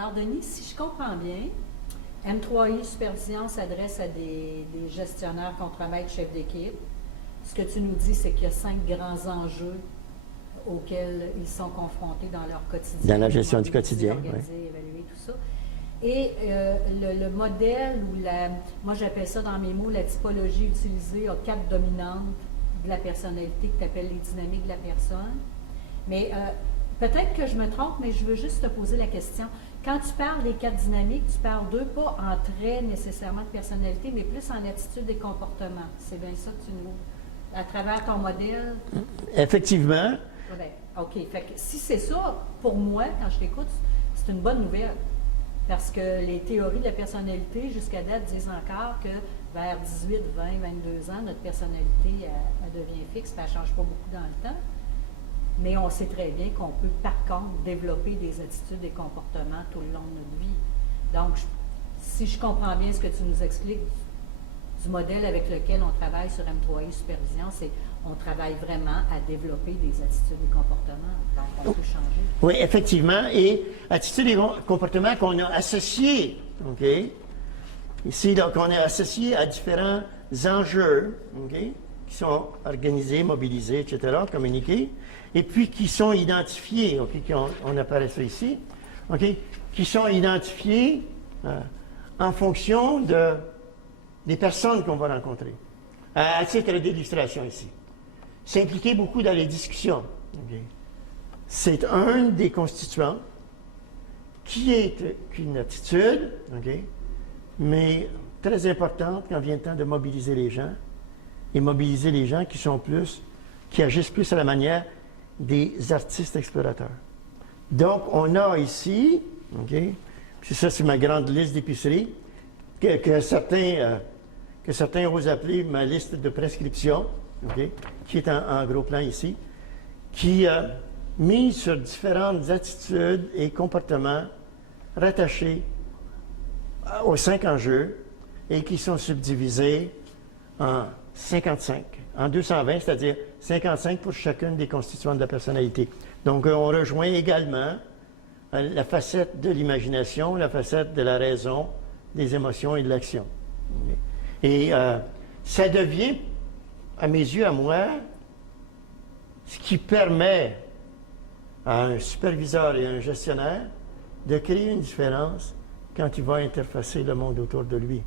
Alors, Denis, si je comprends bien, M3I Supervision s'adresse à des gestionnaires, contremaîtres, chefs d'équipe. Ce que tu nous dis, c'est qu'il y a 5 grands enjeux auxquels ils sont confrontés dans leur quotidien. Dans la gestion du quotidien, organiser, évaluer, tout ça. Et le modèle, moi j'appelle ça dans mes mots, la typologie utilisée a 4 dominantes de la personnalité que tu appelles les dynamiques de la personne. Mais peut-être que je me trompe, mais je veux juste te poser la question. Quand tu parles des 4 dynamiques, tu parles d'eux pas en traits nécessairement de personnalité, mais plus en attitude et comportement. C'est bien ça que tu nous... À travers ton modèle? Effectivement. Ben, OK. Fait que si c'est ça, pour moi, quand je t'écoute, c'est une bonne nouvelle. Parce que les théories de la personnalité, jusqu'à date, disent encore que vers 18, 20, 22 ans, notre personnalité, elle devient fixe, puis elle ne change pas beaucoup dans le temps. Mais on sait très bien qu'on peut, par contre, développer des attitudes et comportements tout le long de notre vie. Donc, si je comprends bien ce que tu nous expliques du modèle avec lequel on travaille sur M3I Supervision, c'est on travaille vraiment à développer des attitudes et comportements. Donc, on peut changer. Oui, effectivement. Et attitudes et comportements qu'on a associés, OK? Ici, donc, on est associé à différents enjeux, OK? Qui sont organisés, mobilisés, etc., communiqués, et puis qui sont identifiés, OK? On apparaît ça ici, OK? Qui sont identifiés en fonction des personnes qu'on va rencontrer. À titre d'illustration ici. S'impliquer beaucoup dans les discussions. Okay. C'est un des constituants qui est une attitude, okay, mais très importante quand vient le temps de mobiliser les gens, et mobiliser les gens qui agissent plus à la manière des artistes explorateurs. Donc, on a ici, okay, puis ça c'est ma grande liste d'épicerie, que certains osent appeler ma liste de prescription, okay, qui est en gros plan ici, qui mise sur différentes attitudes et comportements rattachés aux 5 enjeux et qui sont subdivisés en 55, en 220, c'est-à-dire 55 pour chacune des constituants de la personnalité. Donc, on rejoint également la facette de l'imagination, la facette de la raison, des émotions et de l'action. Et ça devient, à mes yeux, à moi, ce qui permet à un superviseur et à un gestionnaire de créer une différence quand il va interfacer le monde autour de lui.